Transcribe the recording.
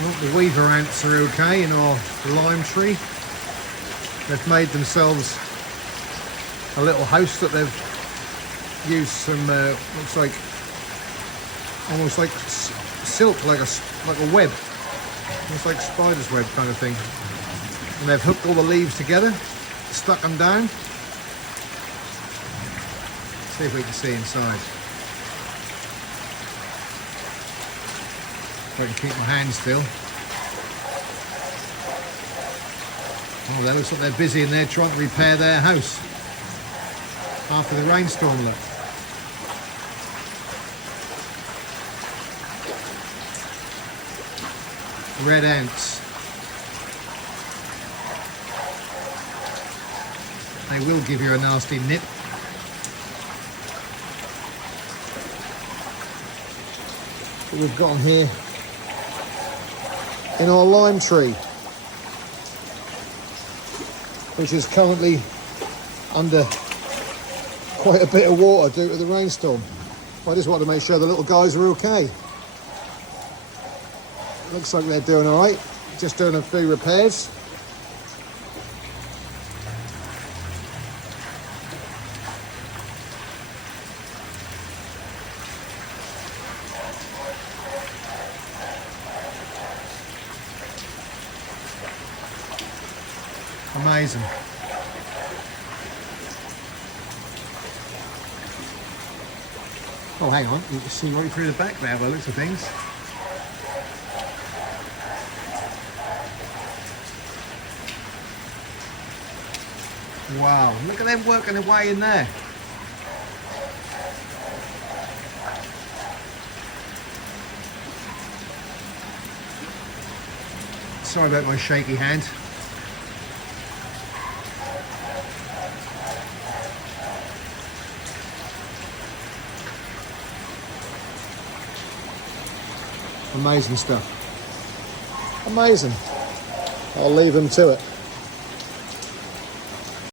Well, the weaver ants are okay in our lime tree. They've made themselves a little house that they've used some, looks like, almost like silk, like a web. Almost like spider's web kind of thing. And they've hooked all the leaves together, stuck them down. See if we can see inside. If I can keep my hands still. Oh, that looks like they're busy in there trying to repair their house after the rainstorm, look. Red ants. They will give you a nasty nip. What we've got on here in our lime tree, which is currently under quite a bit of water due to the rainstorm. I just want to make sure the little guys are okay. Looks like they're doing all right, just doing a few repairs. Amazing. Oh, hang on, you can see right through the back there by the looks of things. Wow, look at them working away in there. Sorry about my shaky hand. Amazing stuff. Amazing. I'll leave them to it.